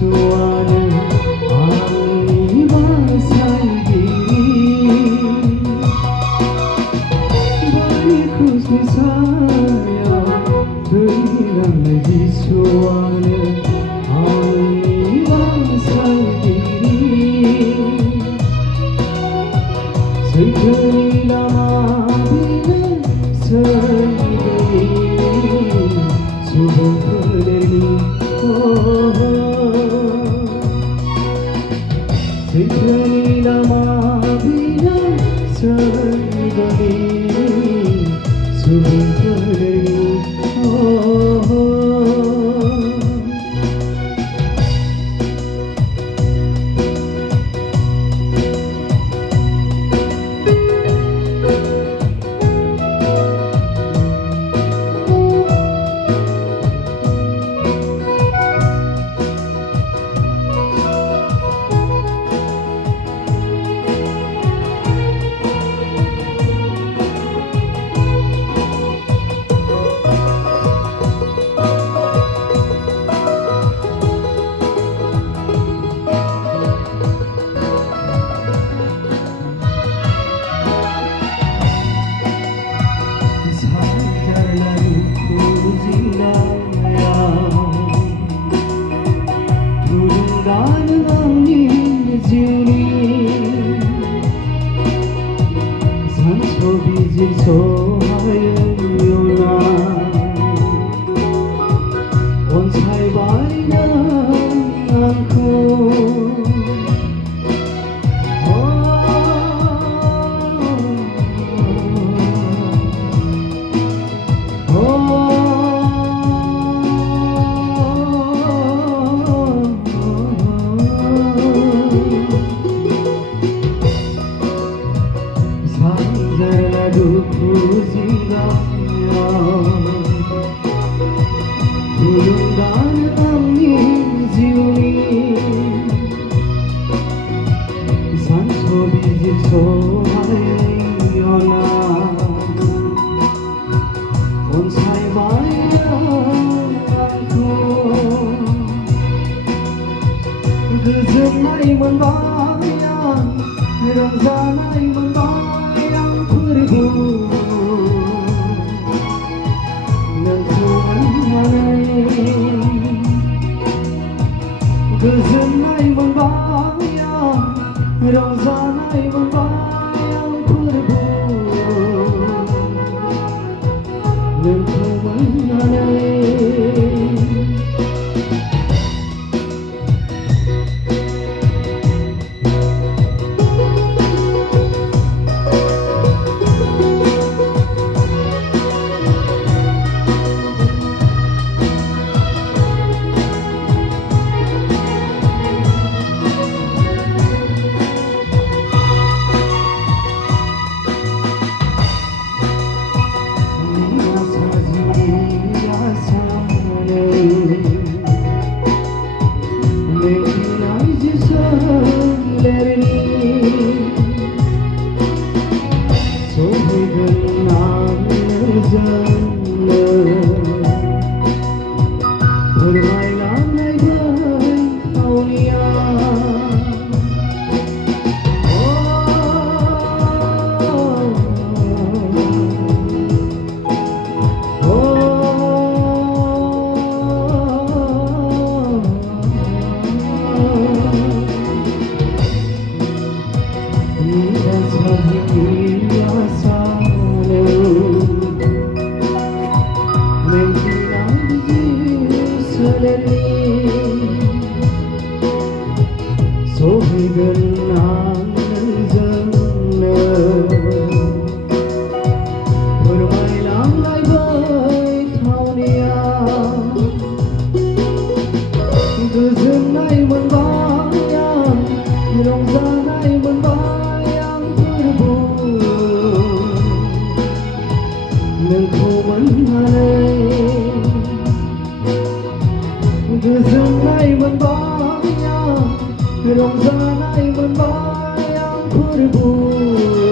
지수와는 아니와 살기니 바이크스 미사야 들이란 내 지수와는 아니와 살기니 슬픔이 남아비는 설레이 수분풀레니 슬픔이 남아비는 설레이 수분풀레니 상처빚을 소하여요나 원살 바리나 않고 나도 부지런하며 부른다는 앞니 지우니 상처빚을 소화하여나 온사이 말려 않고 그저 나이만 봐야 이런사 나이만 봐야 그리고 난 좋아하네 그저 나이만 봐야 이런사 나이만 봐야 그리고 난 좋아하네 소희근 안전을 Bermain langai bertaunia Kesenai membayang Rongsanai membayang berbun Nengku menhalai Kesenai membayang Rongsanai membayang berbun